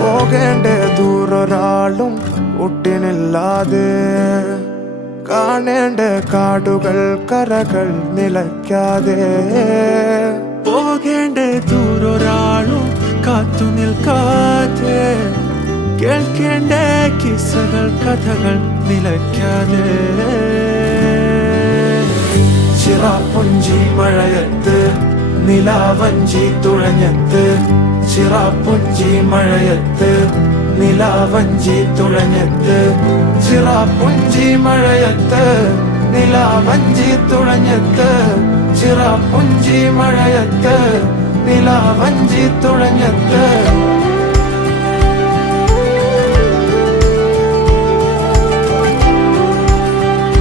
പോകേണ്ട ദൂരൊരാളും ഒട്ടിനില്ലാതെ, കാണേണ്ട കാടുകൾ കരകൾ നിലയ്ക്കാതെ. പോകേണ്ട ദൂരൊരാളും കാത്തു നിൽക്കാതെ, കേൾക്കേണ്ട കിസ്സകൾ കഥകൾ നിലയ്ക്കാതെ. ചിറാപ്പുഞ്ചി മഴയത്ത് നിലാവഞ്ചി തുഴഞ്ഞത്ത്, ചിറാപ്പുഞ്ചി മഴയത്ത് നിലാവഞ്ചി തുഴഞ്ഞത്ത്, ചിറാപ്പുഞ്ചി മഴയത്ത് നിലാവഞ്ചി തുഴഞ്ഞത്ത്, ചിറാപ്പുഞ്ചി മഴയത്ത് നിലാവഞ്ചി തുഴഞ്ഞത്ത്.